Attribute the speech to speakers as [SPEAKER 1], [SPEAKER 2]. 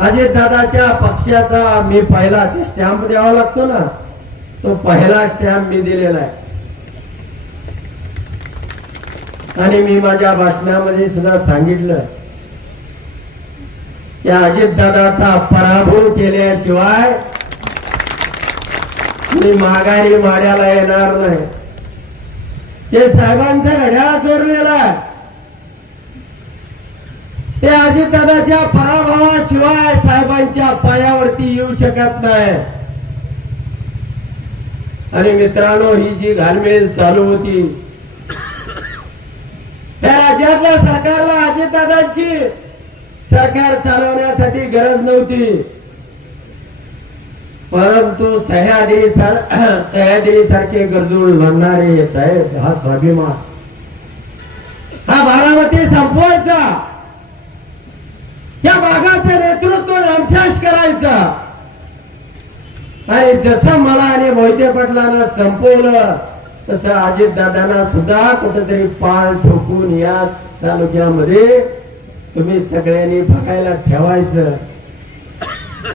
[SPEAKER 1] अजित दादाच्या पक्षाचा मी पहिला ते स्टॅम्प द्यावा लागतो ना तो पहिला स्टॅम्प मी दिलेला आहे. आणि मी माझ्या भाषणामध्ये सुद्धा सांगितलं की अजित दादाचा पराभव केल्याशिवाय मी माघारी माड्याला येणार नाही. ते साहेबांचा घड्याळ चोरलेला आहे. ते अजितदादाच्या शिवाय साहेबांच्या पायावरती येऊ शकत नाही. आणि मित्रांनो ही जी घालमेल चालू होती त्या राज्यातल्या सरकारला अजितदादांची सरकार चालवण्यासाठी गरज नव्हती. परंतु सह्याद्री सर सह्याद्री सारखे गरजून लढणारे साहेब हा स्वाभिमान हा बारामती संपवायचा. या भागाचं अभ्यास करायचा. आणि जसं मला आणि मोहिते पाटलांना संपवलं तसं अजित दादांना सुद्धा कुठेतरी पाळ ठोकून याच तालुक्यामध्ये तुम्ही सगळ्यांनी बघायला ठेवायचं.